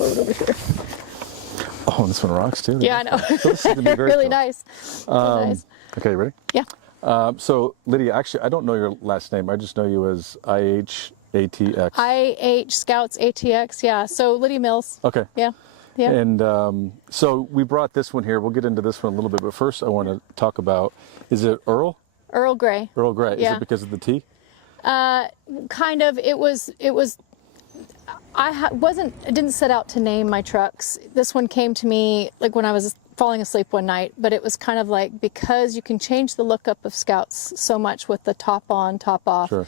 float over here. Oh, this one rocks too. Yeah, I know. So this is gonna be very really cool. nice. Really nice. Okay, you ready? Yeah. So Lydia, actually, I don't know your last name. I just know you as IHATX. IH Scouts ATX. Yeah. So Lydia Mills. Okay. Yeah. Yeah. And so we brought this one here. We'll get into this one a little bit, but first I want to talk about, is it Earl? Earl Grey. Earl Grey. Yeah. Is it because of the tea? Kind of. It was. I didn't set out to name my trucks. This one came to me like when I was falling asleep one night, but it was kind of like, because you can change the lookup of Scouts so much with the top on, top off. Sure.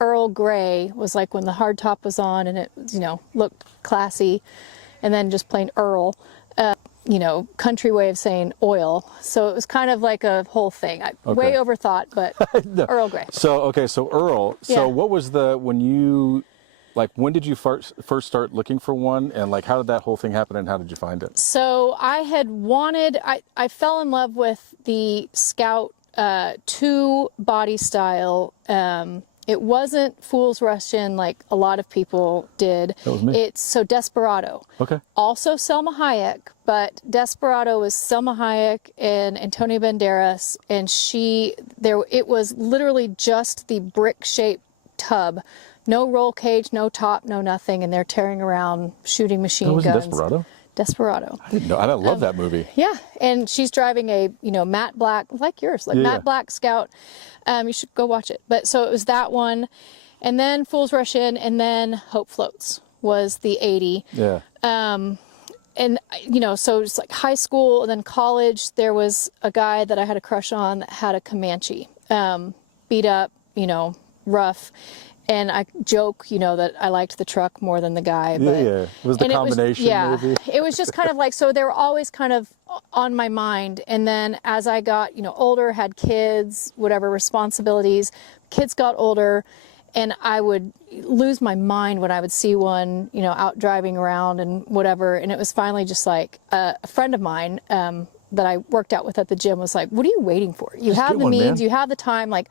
Earl Grey was like when the hard top was on and it, looked classy, and then just plain Earl, country way of saying oil. So it was kind of like a whole thing. Way overthought, but No. Earl Grey. So, okay, so Earl, so what was when did you first start looking for one, and like how did that whole thing happen, and how did you find it? So I fell in love with the Scout 2 body style. It wasn't Fool's Russian like a lot of people did. That was me. It's Desperado. Okay. Also Selma Hayek, but Desperado was Selma Hayek and Antonio Banderas, and it was literally just the brick-shaped tub. No roll cage, no top, no nothing, and they're tearing around shooting machine guns. Desperado? Desperado. I didn't know. I love that movie. Yeah, and she's driving a matte black, like yours, matte black Scout. You should go watch it. But so it was that one, and then Fool's Rush In, and then Hope Floats was the 80. Yeah. And so it's like high school and then college. There was a guy that I had a crush on that had a Comanche, beat up, rough. And I joke, that I liked the truck more than the guy. But, It was the combination, maybe. It was just kind of like, so they were always kind of on my mind. And then as I got, older, had kids, whatever responsibilities, kids got older, and I would lose my mind when I would see one, out driving around and whatever. And it was finally just like a friend of mine that I worked out with at the gym was like, what are you waiting for? You have the means, you have the time, like,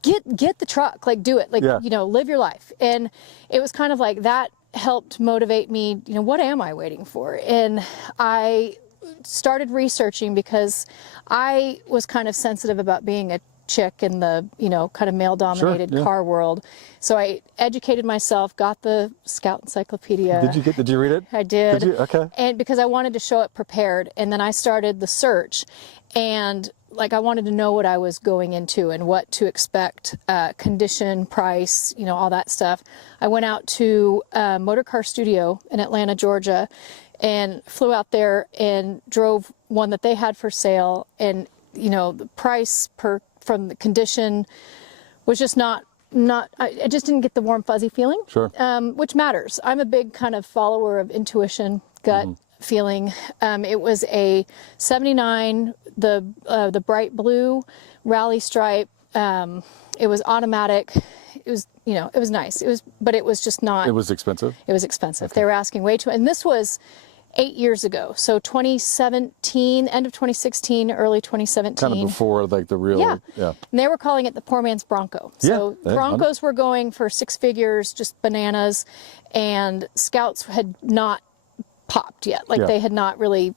get the truck, like do it, like, live your life. And it was kind of like that helped motivate me, what am I waiting for? And I started researching because I was kind of sensitive about being a chick in the, kind of male dominated car world. So I educated myself, got the Scout Encyclopedia. Did you read it? I did. Did you? Okay. And because I wanted to show it prepared. And then I started the search, and I wanted to know what I was going into and what to expect, condition, price, all that stuff. I went out to Motor Car Studio in Atlanta, Georgia, and flew out there and drove one that they had for sale. And, the price from the condition was just not, I just didn't get the warm, fuzzy feeling. Sure. Which matters. I'm a big kind of follower of intuition, gut feeling. It was a 79, the bright blue rally stripe. It was automatic. It was, it was nice. But it was just not. It was expensive? It was expensive. Okay. They were asking way too, and this was 8 years ago. So 2017, end of 2016, early 2017. Kind of before like the real, yeah. And they were calling it the poor man's Bronco. So Broncos were going for 6 figures, just bananas, and Scouts had not popped yet. They had not really,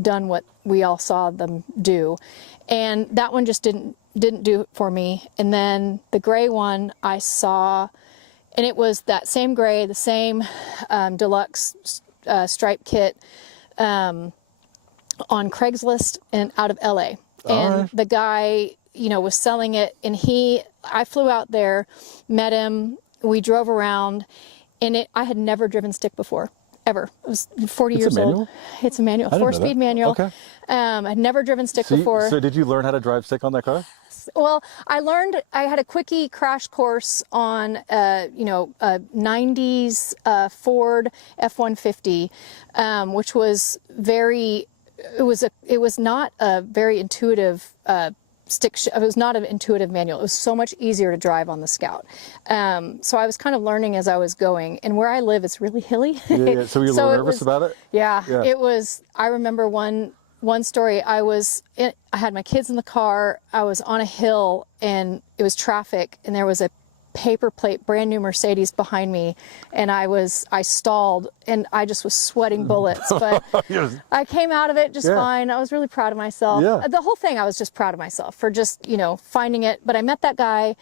done what we all saw them do. And that one just didn't do it for me. And then the gray one I saw, and it was that same gray, the same deluxe stripe kit on Craigslist and out of LA. And the guy, was selling it, and I flew out there, met him, we drove around, and I had never driven stick before. Ever. I was 40 years old. It's a manual, 4-speed manual. Okay. I'd never driven stick before. So did you learn how to drive stick on that car? Well, I had a quickie crash course on, a 90s Ford F-150, which was it was not a very intuitive it was not an intuitive manual. It was so much easier to drive on the Scout. So I was kind of learning as I was going. And where I live, it's really hilly. Yeah. So were you a little nervous about it? Yeah. It was. I remember one story. I had my kids in the car. I was on a hill, and it was traffic, and there was a paper plate, brand new Mercedes behind me, and I stalled, and I just was sweating bullets, but Yes. I came out of it just fine. I was really proud of myself. Yeah. The whole thing, I was just proud of myself for just, finding it. But I met that guy.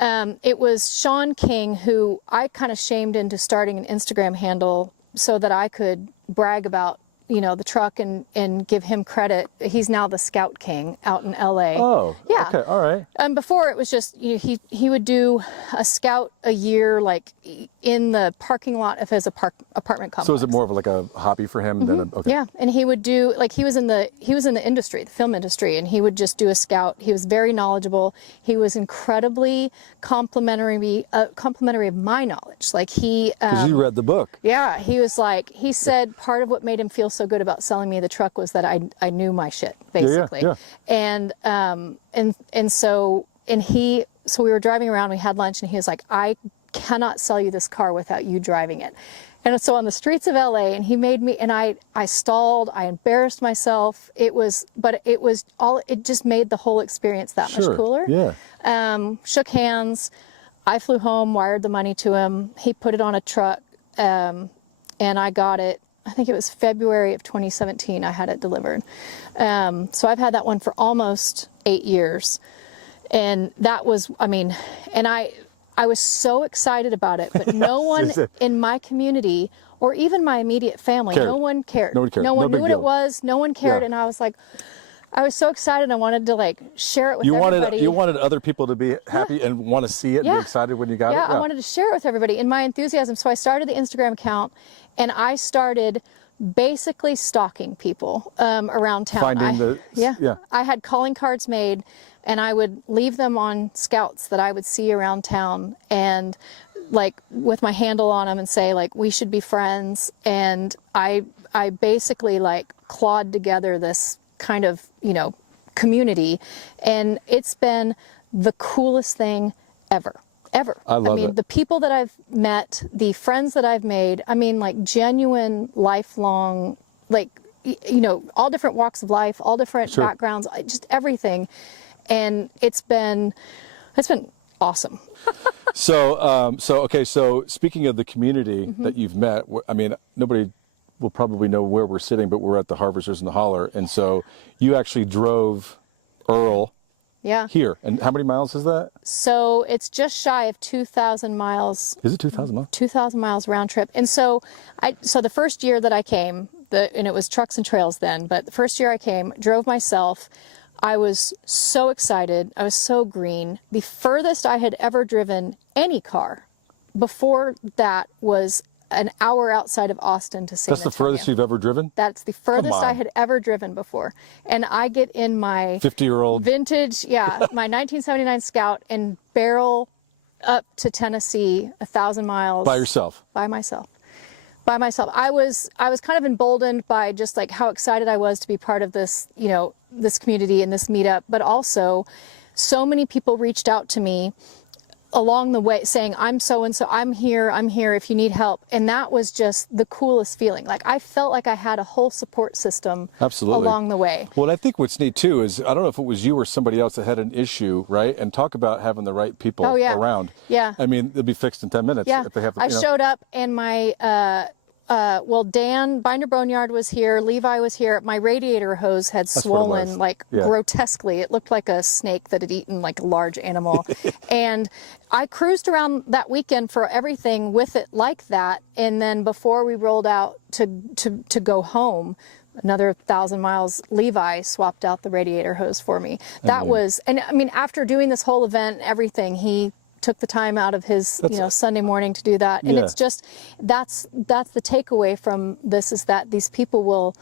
It was Sean King, who I kind of shamed into starting an Instagram handle so that I could brag about, the truck and give him credit. He's now the Scout King out in LA. Oh, yeah. okay, all right. And before it was just, he would do a Scout a year, like in the parking lot of his apartment complex. So is it more of like a hobby for him than a, okay. Yeah, and he would do, like, he was in the industry, the film industry, and he would just do a Scout. He was very knowledgeable. He was incredibly complimentary of my knowledge. Like he, Because you read the book. yeah, he said part of what made him feel so good about selling me the truck was that I knew my shit, basically. Yeah. So we were driving around, we had lunch, and he was like, I cannot sell you this car without you driving it. And so on the streets of LA, and he made me, and I stalled, I embarrassed myself. It just made the whole experience that much cooler. Yeah. Shook hands. I flew home, wired the money to him. He put it on a truck, and I got it. I think it was February of 2017 I had it delivered. So I've had that one for almost 8 years. And that was, I was so excited about it, but no one in my community or even my immediate family, no one cared. No one cared. No one knew what it was. No one cared. Yeah. And I was like, I was so excited. I wanted to share it with everybody. You wanted other people to be happy and want to see it and be excited when you got it? Yeah, I wanted to share it with everybody in my enthusiasm. So I started the Instagram account, and I started basically stalking people around town. I had calling cards made, and I would leave them on Scouts that I would see around town, and with my handle on them, and say we should be friends. And I basically clawed together this kind of community, and it's been the coolest thing ever. I love it. The people that I've met, the friends that I've made, genuine, lifelong, all different walks of life, all different backgrounds, just everything. And it's been awesome. So speaking of the community that you've met, nobody will probably know where we're sitting, but we're at the Harvesters in the Holler. And so you actually drove Earl here. And how many miles is that? So it's just shy of 2,000 miles. Is it 2,000 miles? 2,000 miles round trip. And so the first year that I came, and it was trucks and trails then, but the first year I came, drove myself. I was so excited. I was so green. The furthest I had ever driven any car before that was an hour outside of Austin to San Antonio. That's the furthest you've ever driven? That's the furthest I had ever driven before. And I get in my 50-year-old vintage, my 1979 Scout and barrel up to Tennessee 1,000 miles. By yourself? By myself. I was kind of emboldened by just how excited I was to be part of this, this community and this meetup, but also so many people reached out to me along the way saying, I'm so-and-so, I'm here if you need help. And that was just the coolest feeling. I felt like I had a whole support system along the way. Well, I think what's neat too is, I don't know if it was you or somebody else that had an issue, right? And talk about having the right people around. Yeah. They'll be fixed in 10 minutes. Yeah. If they have, I showed up, and my, Dan Binder Boneyard was here, Levi was here. My radiator hose had swollen grotesquely. It looked like a snake that had eaten a large animal. And I cruised around that weekend for everything with it like that. And then before we rolled out to go home, another 1,000 miles, Levi swapped out the radiator hose for me. That was, and after doing this whole event, everything, he took the time out of his Sunday morning to do that. And it's just, that's the takeaway from this, is that these people will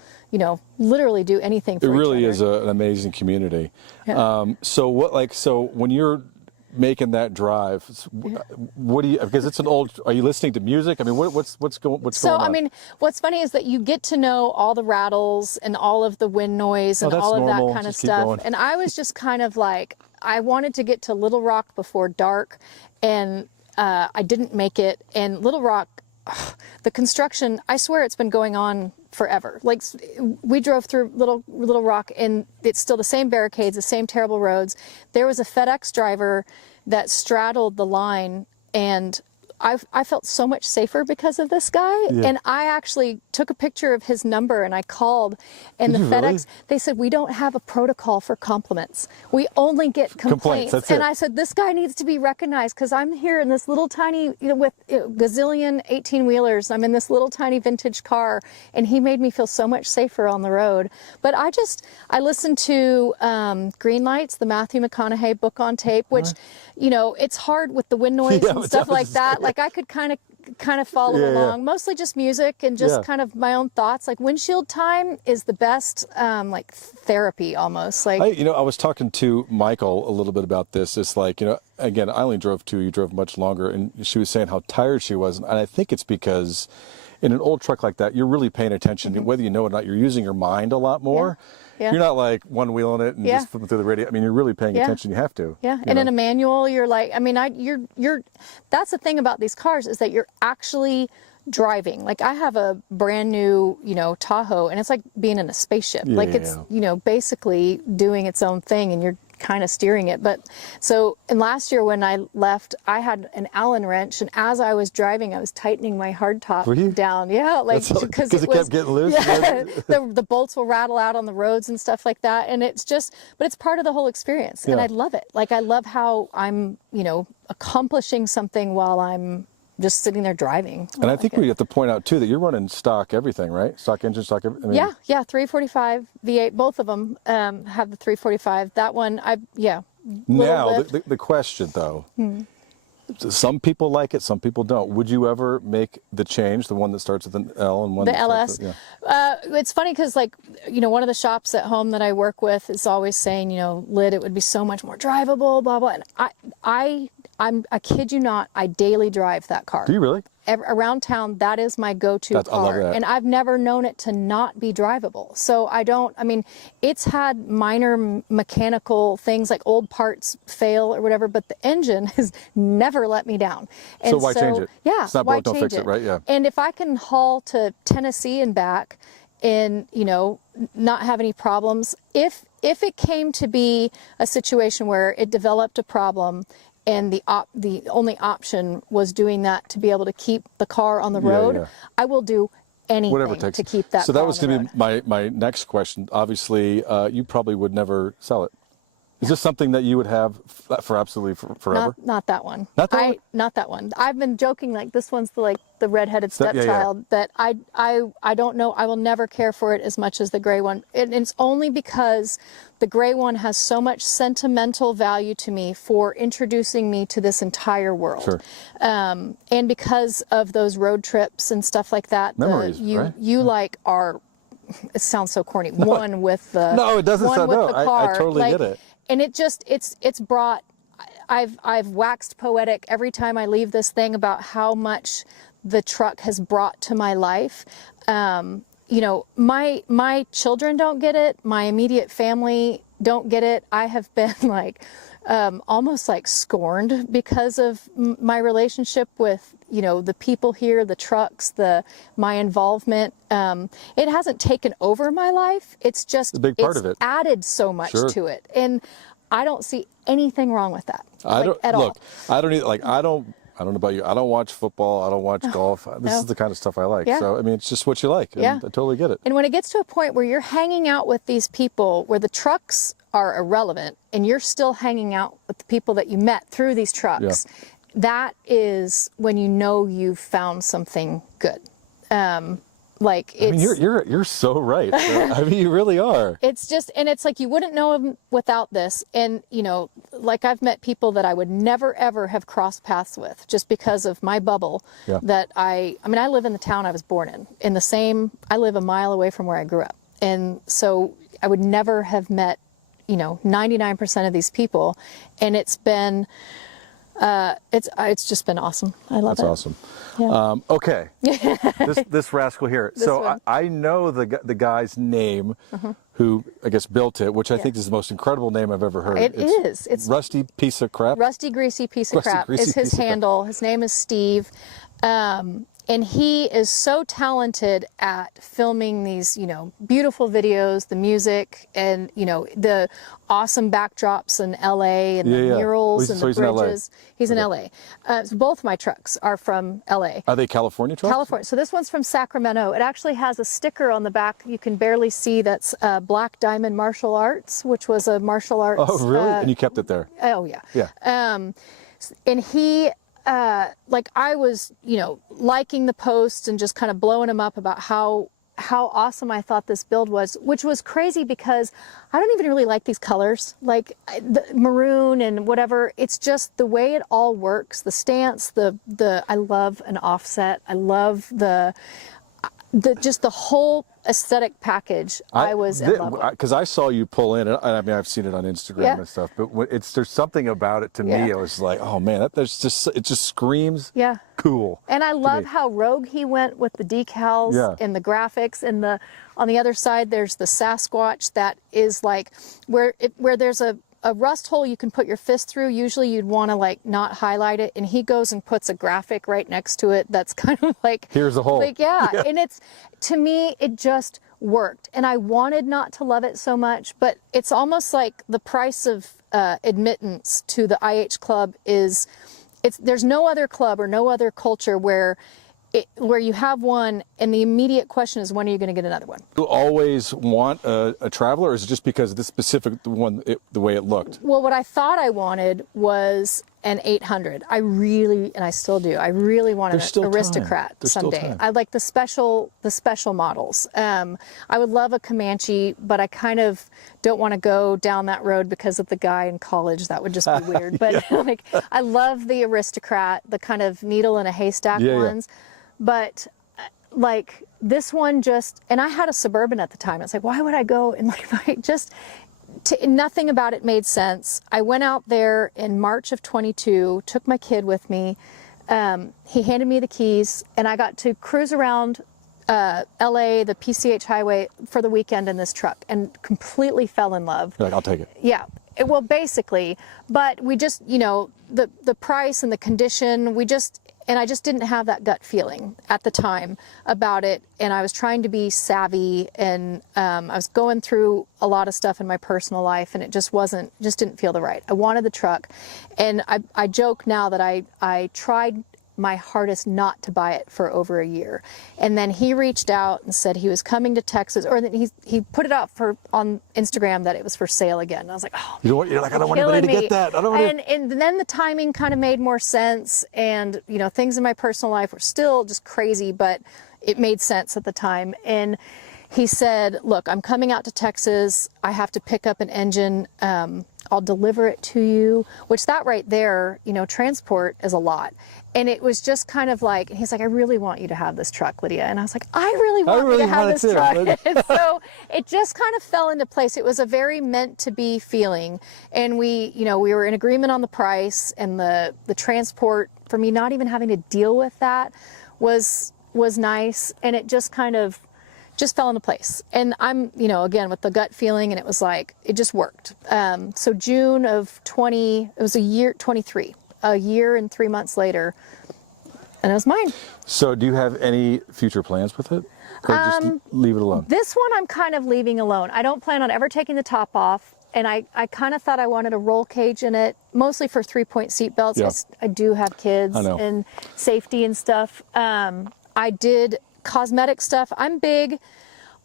literally do anything for each other. It really is an amazing community. So when you're making that drive, what do you, because it's an old, are you listening to music? What's going on? What's funny is that you get to know all the rattles and all of the wind noise and all of that kind of stuff. And I was just kind of I wanted to get to Little Rock before dark, and I didn't make it. And Little Rock, the construction, I swear it's been going on forever. We drove through Little Rock, and it's still the same barricades, the same terrible roads. There was a FedEx driver that straddled the line and I felt so much safer because of this guy. Yeah. And I actually took a picture of his number and I called, and Did the you FedEx, really? they said, we don't have a protocol for compliments. We only get complaints. That's and it. I said, this guy needs to be recognized because I'm here in this little tiny, with gazillion 18-wheelers. I'm in this little tiny vintage car, and he made me feel so much safer on the road. But I listened to Green Lights, the Matthew McConaughey book on tape, which, it's hard with the wind noise and stuff like that. Like I could kind of follow along, mostly just music and just kind of my own thoughts. Like windshield time is the best, like therapy almost. Like I was talking to Michael a little bit about this. It's like, again, I only drove 2, you drove much longer, and she was saying how tired she was. And I think it's because in an old truck like that, you're really paying attention, whether you know it or not, you're using your mind a lot more. Yeah. You're not like one wheeling it and just flipping through the radio. I mean, you're really paying attention. You have to. Yeah. And in a manual, you're like, you're that's the thing about these cars is that you're actually driving. Like I have a brand new, Tahoe, and it's like being in a spaceship. It's, basically doing its own thing, and you're kind of steering it. But and last year when I left, I had an Allen wrench, and as I was driving, I was tightening my hardtop down. Yeah, like because it kept getting loose. Yeah, the bolts will rattle out on the roads and stuff like that, and it's part of the whole experience, and I love it. Like I love how I'm, accomplishing something while I'm just sitting there driving. And I think we have to point out too that you're running stock everything, right? Stock engine, stock everything. Yeah, 345 V8. Both of them have the 345. That one, Now the question though, some people like it, some people don't. Would you ever make the change, the one that starts with an L and one the that LS? Starts with, It's funny because one of the shops at home that I work with is always saying, Lyd, it would be so much more drivable, blah blah. And I kid you not, I daily drive that car. Do you really? Around town, that is my go-to car. I love that. And I've never known it to not be drivable. So it's had minor mechanical things like old parts fail or whatever, but the engine has never let me down. And so why change it? Yeah, it's not why broke, don't fix it, right? Yeah. And if I can haul to Tennessee and back and, not have any problems, if it came to be a situation where it developed a problem and the only option was doing that to be able to keep the car on the road, I will do anything to keep that. So that was going to be my next question. Obviously, you probably would never sell it. Is this something that you would have for absolutely forever? Not that one. Not that one? Not that one. I've been joking like this one's the redheaded stepchild that I don't know. I will never care for it as much as the gray one. And it's only because the gray one has so much sentimental value to me for introducing me to this entire world. Sure. And because of those road trips and stuff like that, memories, right? You are. It sounds so corny. One with the no, it doesn't sound. No, I totally get it. And it's brought. I've waxed poetic every time I leave this thing about how much the truck has brought to my life. My children don't get it. My immediate family don't get it. I have been almost scorned because of my relationship with the people here, the trucks, my involvement. It hasn't taken over my life. It's just a big part of it. Added so much to it, and I don't see anything wrong with that. I don't at all. I don't either. I don't know about you. I don't watch football. I don't watch golf. This is the kind of stuff I like. Yeah. So it's just what you like. And I totally get it. And when it gets to a point where you're hanging out with these people, where the trucks are irrelevant, and you're still hanging out with the people that you met through these trucks. Yeah. That is when you've found something good. You're so right. You really are. It's just, and it's you wouldn't know them without this. And, I've met people that I would never, ever have crossed paths with just because of my bubble that I live in the town I was born in. I live a mile away from where I grew up. And so I would never have met, 99% of these people. And it's been, it's just been awesome. I love it. That's awesome. Yeah. Okay. this rascal here. I know the guy's name who I guess built it, which I think is the most incredible name I've ever heard. It's Rusty Piece of Crap. Rusty Greasy Piece of Crap is his handle. His name is Steve. And he is so talented at filming these, beautiful videos, the music, and, the awesome backdrops in LA and the murals and the bridges. He's in LA. So both my trucks are from LA. Are they California trucks? California. So this one's from Sacramento. It actually has a sticker on the back you can barely see that's Black Diamond Martial Arts, which was a martial arts. Oh, really? And you kept it there? Oh, yeah. Yeah. And he... I was, liking the post and just kind of blowing him up about how awesome I thought this build was, which was crazy because I don't even really like these colors, like the maroon and whatever. It's just the way it all works, the stance, I love an offset. I love just the whole aesthetic package. I was in love with. Because I saw you pull in, and I mean, I've seen it on Instagram and stuff, but there's something about it to me. I was like, oh man, it just screams cool. And I love how rogue he went with the decals and the graphics. And on the other side, there's the Sasquatch that is like where there's a rust hole you can put your fist through. Usually you'd want to not highlight it, and he goes and puts a graphic right next to it that's kind of like, here's the hole. And it's, to me, it just worked. And I wanted not to love it so much, but it's almost like the price of admittance to the IH club there's no other club or no other culture where you have one and the immediate question is, when are you going to get another one? You always want a Traveler, or is it just because of this specific one, the way it looked? Well, what I thought I wanted was an 800. I really, and I still do, I really wanted an Aristocrat someday. I like the special models. I would love a Comanche, but I kind of don't want to go down that road because of the guy in college. That would just be weird. But I love the Aristocrat, the kind of needle in a haystack ones. But this one and I had a Suburban at the time. It's like, why would I go and nothing about it made sense. I went out there in March of 22, took my kid with me. He handed me the keys, and I got to cruise around LA, the PCH highway for the weekend in this truck, and completely fell in love. You're like, I'll take it. Yeah. Well, basically, but we just, the price and the condition, and I just didn't have that gut feeling at the time about it. And I was trying to be savvy, and I was going through a lot of stuff in my personal life, and it just didn't feel right. I wanted the truck. And I joke now that I tried my hardest not to buy it for over a year. And then he reached out and said he was coming to Texas, or that he put it out on Instagram that it was for sale again. And I was like, oh, you're like, I don't want anybody to get that. I don't want and then the timing kind of made more sense. And, things in my personal life were still just crazy, but it made sense at the time. And he said, look, I'm coming out to Texas. I have to pick up an engine. I'll deliver it to you, which that right there, transport is a lot. And it was just kind of like, he's like, I really want you to have this truck, Lydia. And I was like, I really want you to have this truck. And so it just kind of fell into place. It was a very meant to be feeling. And we were in agreement on the price, and the transport, for me, not even having to deal with that was nice. And it just kind of fell into place. And I'm, again, with the gut feeling, and it was like, it just worked. So June of 23, a year and 3 months later, and it was mine. So do you have any future plans with it? Or just leave it alone? This one I'm kind of leaving alone. I don't plan on ever taking the top off. And I kind of thought I wanted a roll cage in it, mostly for 3-point seat belts. Yeah. I do have kids and safety and stuff. I did cosmetic stuff. I'm big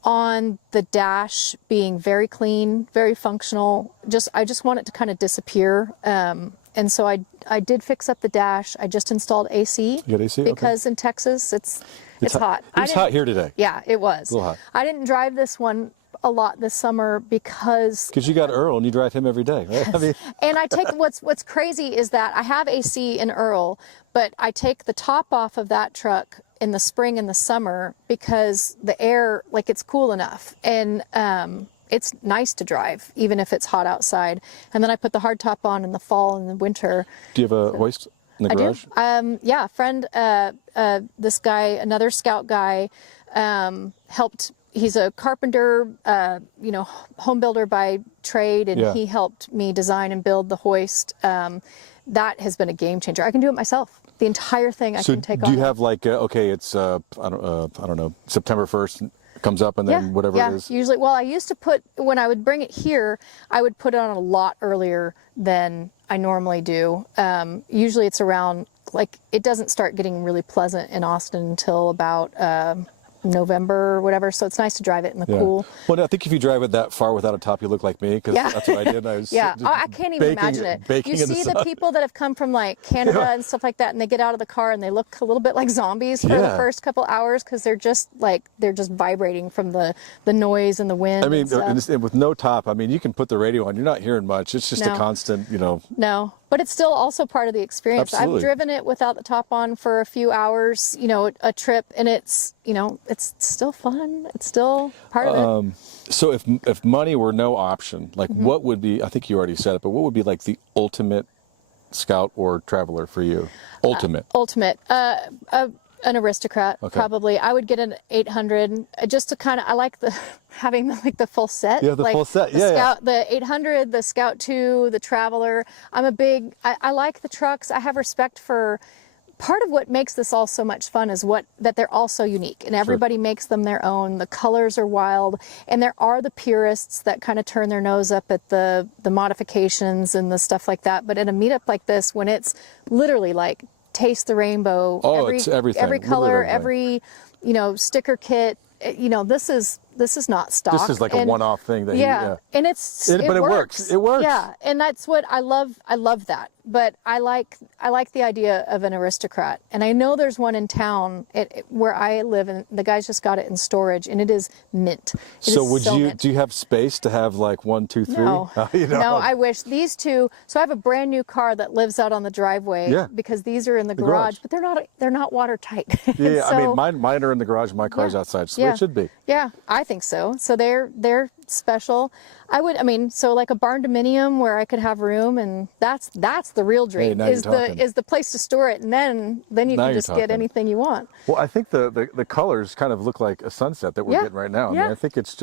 on the dash being very clean, very functional. I just want it to kind of disappear. And so I did fix up the dash. I just installed AC. You got AC? Because in Texas it's hot. It was hot here today. Yeah, it was. A little hot. I didn't drive this one a lot this summer because you got Earl and you drive him every day, right? I mean... And I take what's crazy is that I have AC in Earl, but I take the top off of that truck in the spring and the summer because the air, it's cool enough, and it's nice to drive even if it's hot outside. And then I put the hard top on in the fall and the winter. Do you have a hoist in the garage? I do. Yeah, a friend, this guy, another scout guy, helped. He's a carpenter, home builder by trade, and he helped me design and build the hoist. That has been a game changer. I can do it myself. The entire thing I can take do on. you have like, okay, it's, I don't know, September 1st comes up and then whatever it is? Usually, well, I used to put, when I would bring it here, I would put it on a lot earlier than I normally do. Usually it's around, like, it doesn't start getting really pleasant in Austin until about November or whatever, so it's nice to drive it in the cool. Well, I think if you drive it that far without a top, you look like me, because that's what I did. I was I can't even imagine it. You see the people that have come from like Canada and stuff like that, and they get out of the car and they look a little bit like zombies for the first couple hours, because they're just vibrating from the noise and the wind. I mean, and with no top, I mean, you can put the radio on, you're not hearing much. It's just a constant, No, but it's still also part of the experience. Absolutely. I've driven it without the top on for a few hours, a trip, and it's still fun. It's still part of it. So if money were no option, like what would be, I think you already said it, but what would be like the ultimate scout or traveler for you? Ultimate. An aristocrat, probably. I would get an 800 just to kind of, I like having the full set. Yeah, the full set. The 800, the Scout 2, the Traveler. I like the trucks. I have respect for, part of what makes this all so much fun is that they're all so unique, and everybody makes them their own. The colors are wild, and there are the purists that kind of turn their nose up at the modifications and the stuff like that. But at a meetup like this, when it's literally like, taste the rainbow, it's everything. Every color, every sticker kit, this is not stock. This is like a one-off thing that and it works. It works. Yeah, and that's what I love that. But I like the idea of an aristocrat, and I know there's one in town where I live, and the guys just got it in storage, and it is mint. Do you have space to have like 1, 2, 3? No, no, I wish. These two. So I have a brand new car that lives out on the driveway because these are in the garage, but they're not watertight. Yeah, so, I mean mine are in the garage. My car's outside, so it should be. Yeah, I think so. So they're special. So like a barn dominium where I could have room, and that's the real dream. Is the place to store it, and then you can just get anything you want. Well, I think the colors kind of look like a sunset that we're getting right now. I mean, I think it's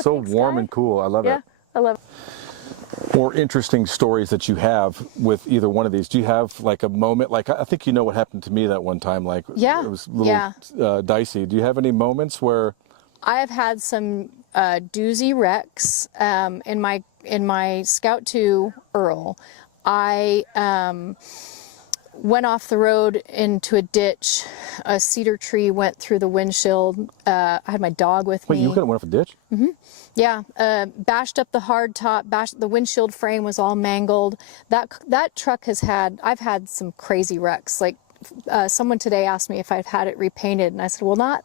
so warm and cool. I love it. I love it. More interesting stories that you have with either one of these. Do you have like a moment, like I think you know what happened to me that one time, like it was a little dicey. Do you have any moments where I have had some doozy wrecks in my Scout 2 Earl. I went off the road into a ditch. A cedar tree went through the windshield. I had my dog with me. Wait, you went off a ditch? Mm-hmm. Yeah, bashed up the hard top. The windshield frame was all mangled. That truck I've had some crazy wrecks. Like someone today asked me if I've had it repainted, and I said, well, not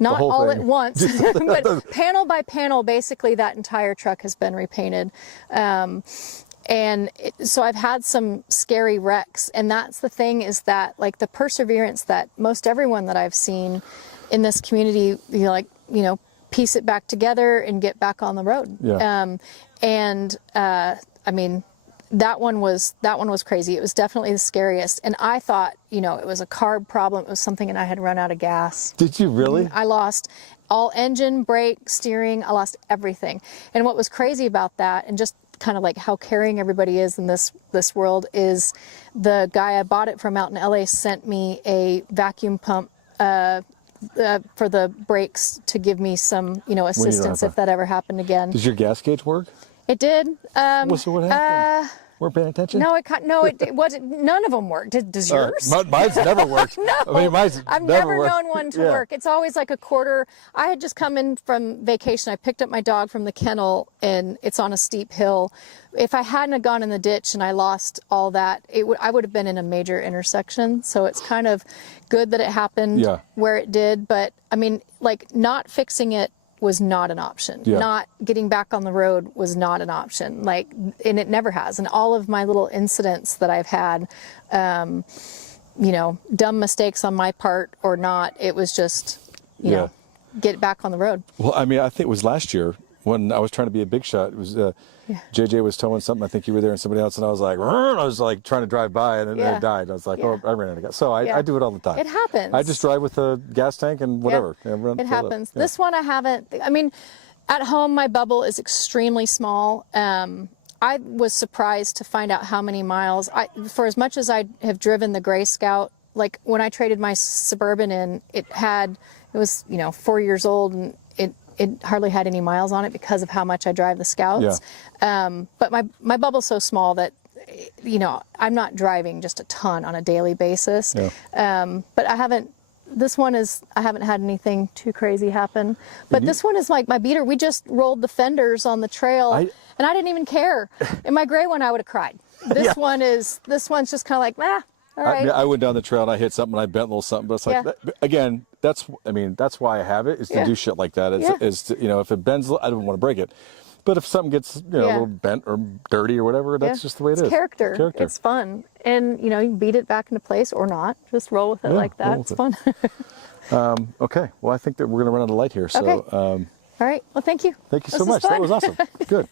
all at once, but panel by panel, basically that entire truck has been repainted. So I've had some scary wrecks, and that's the thing, is that like the perseverance that most everyone that I've seen in this community, piece it back together and get back on the road. Yeah. I mean, that one was crazy. It was definitely the scariest. And I thought, it was a carb problem. It was something, and I had run out of gas. Did you really? I lost all engine, brake, steering. I lost everything. And what was crazy about that, and just kind of like how caring everybody is in this world, is the guy I bought it from out in LA sent me a vacuum pump for the brakes to give me some, assistance if that ever happened again. Does your gas gauge work? It did. So what happened? Weren't paying attention? No, it wasn't. None of them worked. Does yours? Mine's never worked. No, I mean, I've never known one to work. It's always like a quarter. I had just come in from vacation. I picked up my dog from the kennel, and it's on a steep hill. If I hadn't have gone in the ditch and I lost all that, I would have been in a major intersection. So it's kind of good that it happened where it did. But I mean, like, not fixing it was not an option. Not getting back on the road was not an option. And it never has. And all of my little incidents that I've had, dumb mistakes on my part or not, it was just, get back on the road. Well, I mean, I think it was last year when I was trying to be a big shot. It was JJ was towing something. I think you were there and somebody else, and I was like trying to drive by, and then it died. I was like, oh, I ran out of gas. So I do it all the time. It happens. I just drive with a gas tank and whatever. It happens. This one I haven't. I mean, at home my bubble is extremely small. I was surprised to find out how many miles. For as much as I have driven the Gray Scout, like when I traded my Suburban in, it was, 4 years old, and it hardly had any miles on it because of how much I drive the Scouts. But my bubble's so small that, I'm not driving just a ton on a daily basis. But I haven't had anything too crazy happen. But this one is like my beater. We just rolled the fenders on the trail, and I didn't even care. In my gray one, I would have cried. This one's just kind of like, all right. I went down the trail and I hit something, and I bent a little something, but it's like, again, that's why I have it, is to do shit like that. Is to, if it bends, I don't want to break it. But if something gets, a little bent or dirty or whatever, that's just the way it is. It's character. It's fun. And, you can beat it back into place or not. Just roll with it like that. It's fun. Okay. Well, I think that we're going to run out of light here. So, All right. Well, thank you. Thank you so much. That was awesome. Good.